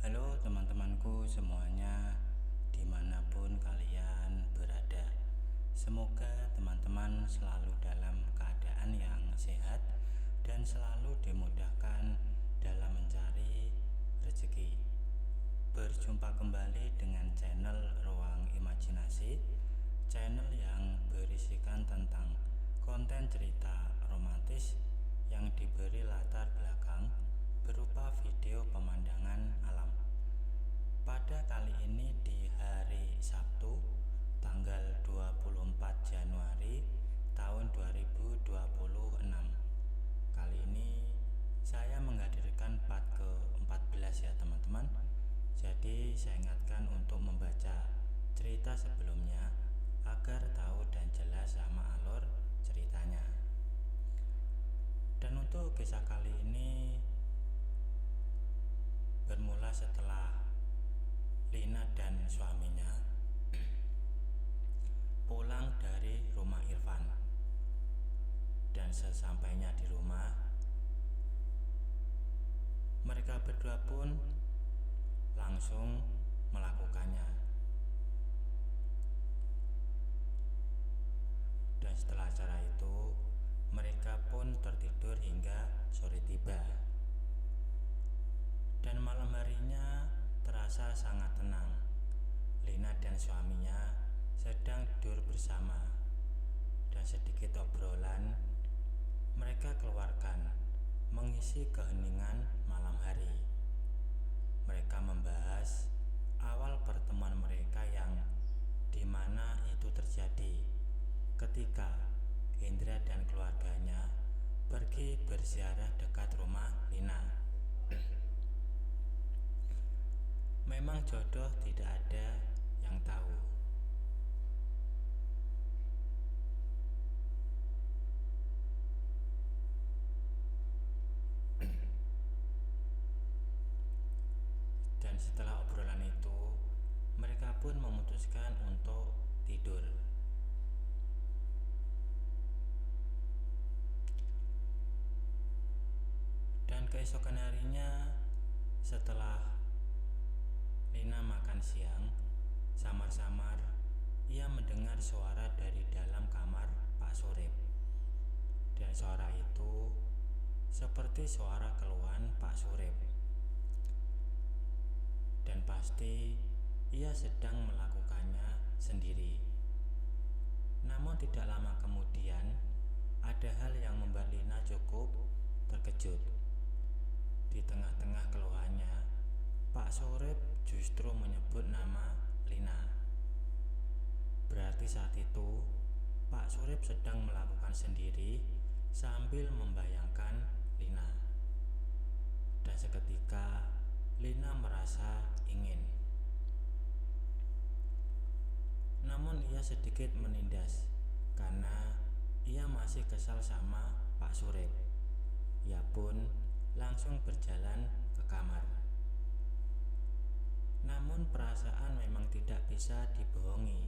Halo teman-temanku semuanya, dimanapun kalian berada. Semoga teman-teman selalu dalam keadaan yang sehat dan selalu dimudahkan dalam mencari rezeki. Berjumpa kembali dengan channel Ruang Imajinasi, channel yang berisikan tentang konten cerita romantis yang diberi latar belakang berupa video pemandangan alam. Pada kali ini di hari Sabtu tanggal 24 Januari tahun 2026. Kali ini saya menghadirkan part ke-14 ya teman-teman. Jadi saya ingatkan untuk membaca cerita sebelumnya agar tahu dan jelas sama alur ceritanya. Dan untuk kisah kali ini bermula setelah Lina dan suaminya pulang dari rumah Irfan. Dan sesampainya di rumah, mereka berdua pun langsung melakukannya. Dan setelah acara itu, mereka pun tertidur hingga sore tiba. Dan malam harinya terasa sangat tenang. Lina dan suaminya sedang tidur bersama, dan sedikit obrolan mereka keluarkan mengisi keheningan malam hari. Mereka membahas awal pertemuan mereka yang dimana itu terjadi ketika Indra dan keluarganya pergi berziarah dekat rumah Lina. Memang jodoh tidak ada yang tahu. Dan setelah obrolan itu, mereka pun memutuskan untuk tidur. Dan keesokan harinya, setelah Lina makan siang, samar-samar ia mendengar suara dari dalam kamar Pak Surip. Dan suara itu seperti suara keluhan Pak Surip. Dan pasti ia sedang melakukannya sendiri. Namun tidak lama kemudian, ada hal yang membuat Lina cukup terkejut. Di tengah-tengah keluhannya, Pak Surip justru menyebut nama Lina. Berarti saat itu Pak Surip sedang melakukan sendiri sambil membayangkan Lina. Dan seketika Lina merasa ingin. Namun ia sedikit menindas karena ia masih kesal sama Pak Surip. Ia pun langsung berjalan ke kamar. Namun perasaan memang tidak bisa dibohongi.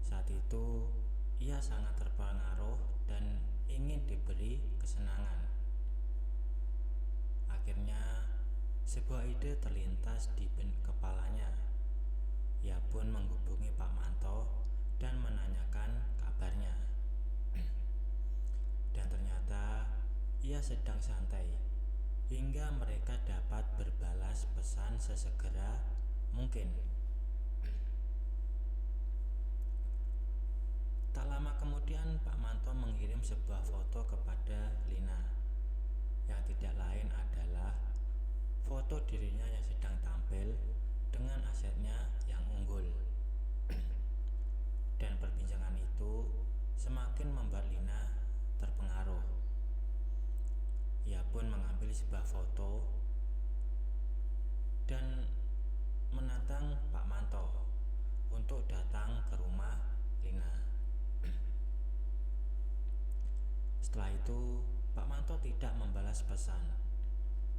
Saat itu ia sangat terpengaruh dan ingin diberi kesenangan. Akhirnya sebuah ide terlintas di kepalanya. Ia pun menghubungi Pak Manto dan menanyakan kabarnya. Dan ternyata ia sedang santai hingga mereka dapat berbalas pesan sesegera mungkin. Tak lama kemudian Pak Manto mengirim sebuah foto kepada Lina, yang tidak lain adalah foto dirinya yang sedang tampil dengan asetnya yang unggul. Dan semakin membuat Lina terpengaruh. Ia pun mengambil sebuah foto dan menantang Pak Manto untuk datang ke rumah Lina. Setelah itu, Pak Manto tidak membalas pesan.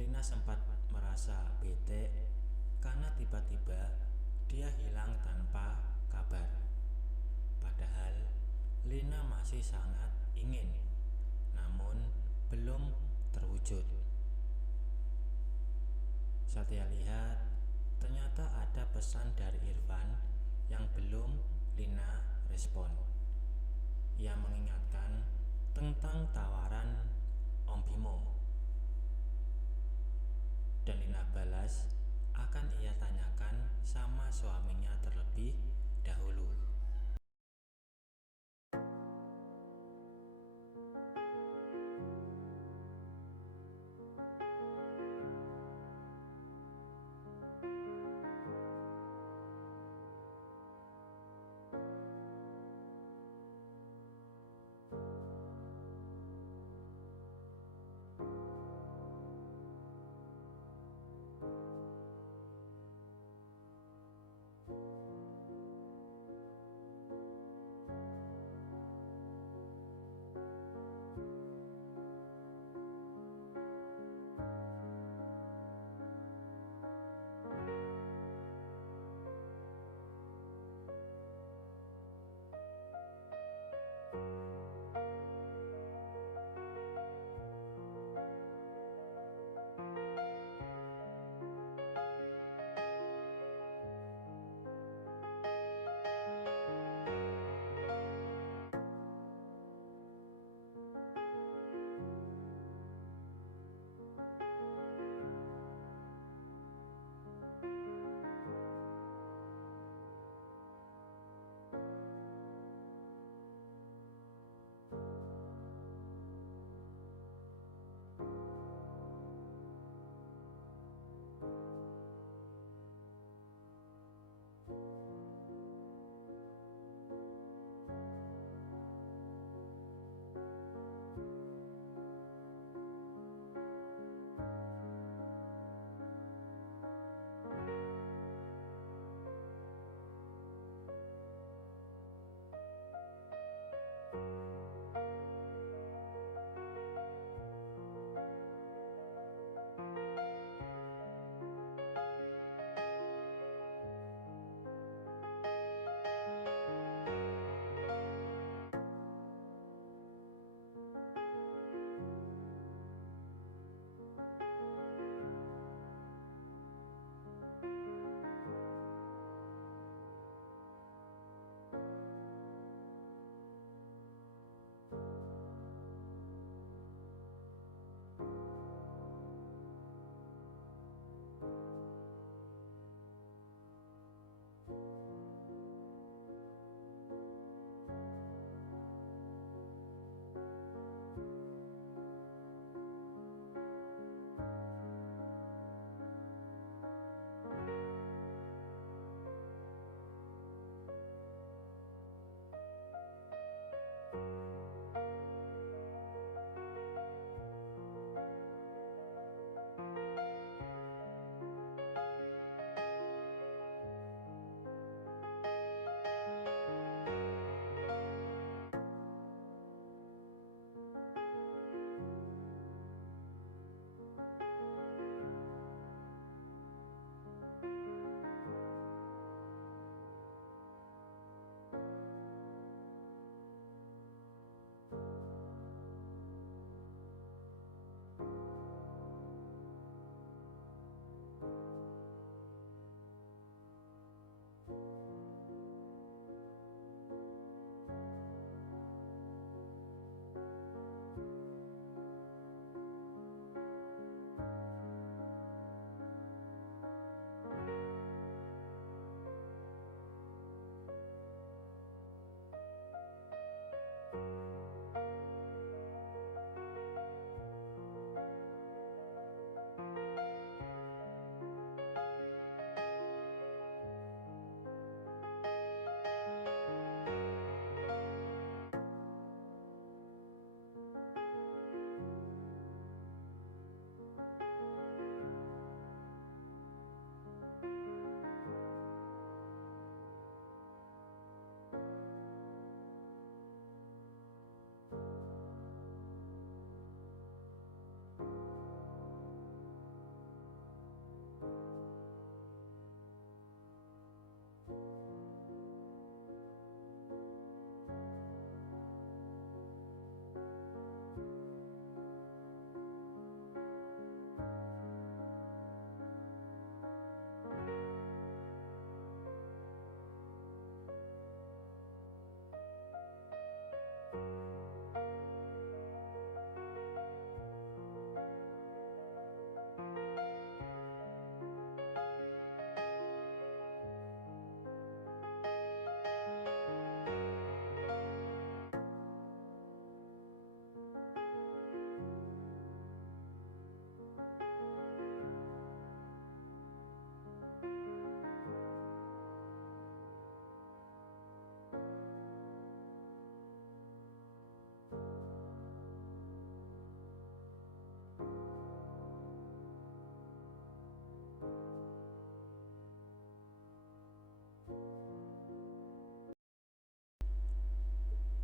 Lina sempat merasa bete karena tiba-tiba dia hilang tanpa kabar. Padahal Lina masih sangat ingin, namun belum terwujud. Saat ia lihat, ternyata ada pesan dari Irfan yang belum Lina respon. Ia mengingatkan tentang tawaran Om Bimo, dan Lina balas akan ia tanyakan sama suaminya terlebih dahulu.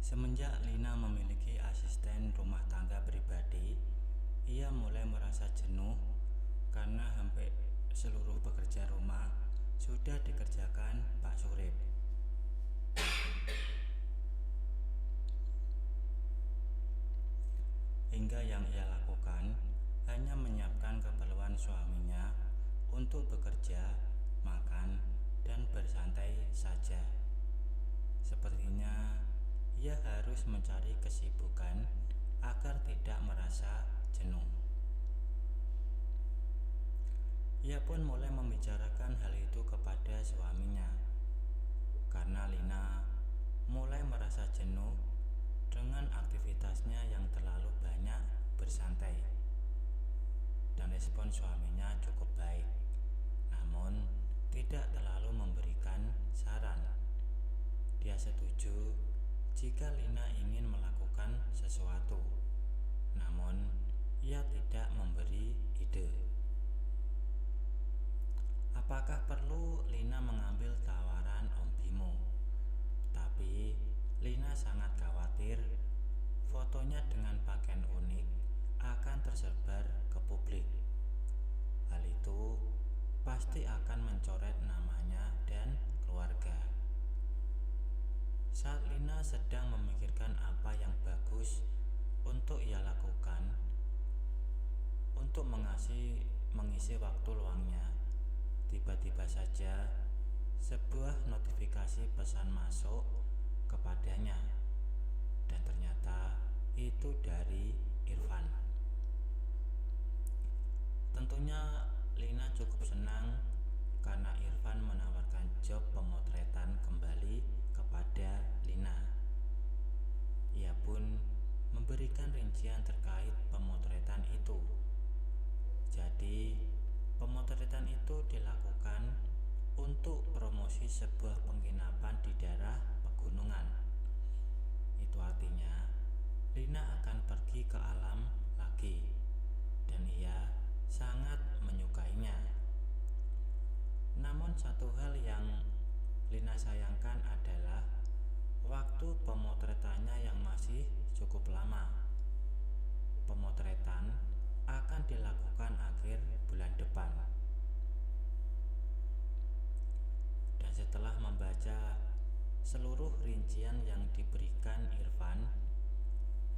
Semenjak Lina memiliki asisten rumah tangga pribadi, ia mulai merasa jenuh karena hampir seluruh pekerja rumah sudah dikerjakan Pak Surip. Hingga yang ia lakukan hanya menyiapkan keperluan suaminya untuk bekerja, makan, dan bersantai saja. Sepertinya ia harus mencari kesibukan agar tidak merasa jenuh. Ia pun mulai membicarakan hal itu kepada suaminya, karena Lina mulai merasa jenuh dengan aktivitasnya yang terlalu banyak bersantai. Dan respon suaminya cukup baik, namun tidak terlalu memberikan saran. Dia setuju jika Lina ingin melakukan sesuatu, namun ia tidak memberi ide. Apakah perlu Lina mengambil tawaran Om Bimo? Tapi Lina sangat khawatir fotonya dengan pakaian unik akan tersebar ke publik. Hal itu pasti akan mencoret namanya dan keluarga. Saat Lina sedang memikirkan apa yang bagus untuk ia lakukan untuk mengisi waktu luangnya, tiba-tiba saja sebuah notifikasi pesan masuk kepadanya, dan ternyata itu dari Irfan. Tentunya Lina cukup senang karena Irfan menawarkan job pemotretan kembali kepada Lina. Ia pun memberikan rincian terkait pemotretan itu. Jadi, pemotretan itu dilakukan untuk promosi sebuah penginapan di daerah pegunungan. Itu artinya Lina akan pergi ke alam lagi, dan ia sangat menyukainya. Namun satu hal yang Lina sayangkan adalah waktu pemotretannya yang masih cukup lama. Pemotretan akan dilakukan akhir bulan depan. Dan setelah membaca seluruh rincian yang diberikan Irfan,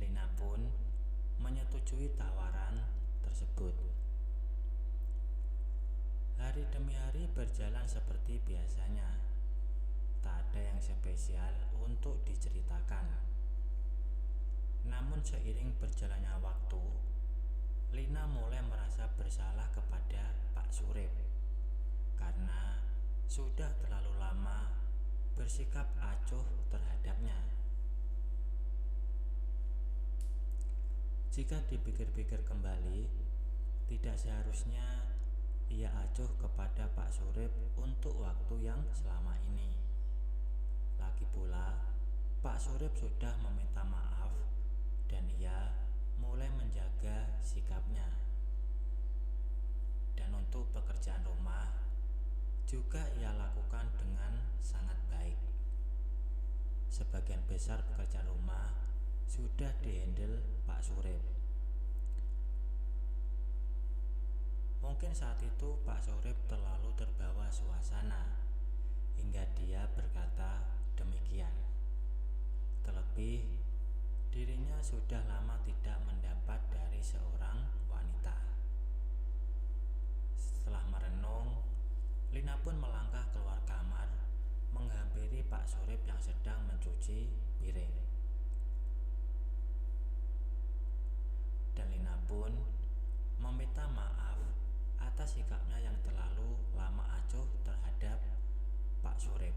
Lina pun menyetujui tawaran tersebut. Hari demi hari berjalan seperti biasanya. Tak ada yang spesial untuk diceritakan. Namun seiring berjalannya waktu, Lina mulai merasa bersalah kepada Pak Surip karena sudah terlalu lama bersikap acuh terhadapnya. Jika dipikir-pikir kembali, tidak seharusnya ia acuh kepada Pak Surip untuk waktu yang selama ini. Lagi pula, Pak Surip sudah meminta maaf dan ia mulai menjaga sikapnya. Dan untuk pekerjaan rumah juga ia lakukan dengan sangat baik. Sebagian besar pekerjaan rumah sudah dihandle Pak Surip. Mungkin saat itu Pak Surip terlalu terbawa suasana hingga dia berkata demikian. Terlebih, dirinya sudah lama tidak mendapat dari seorang wanita. Setelah merenung, Lina pun melangkah keluar kamar menghampiri Pak Surip yang sedang mencuci piring. Dan Lina pun meminta maaf atas sikapnya yang terlalu lama acuh terhadap Pak Surip.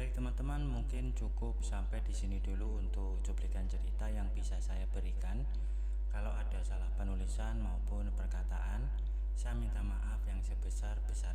Baik teman-teman, mungkin cukup sampai di sini dulu untuk cuplikan cerita yang bisa saya berikan. Kalau ada salah penulisan maupun perkataan, saya minta maaf yang sebesar-besarnya.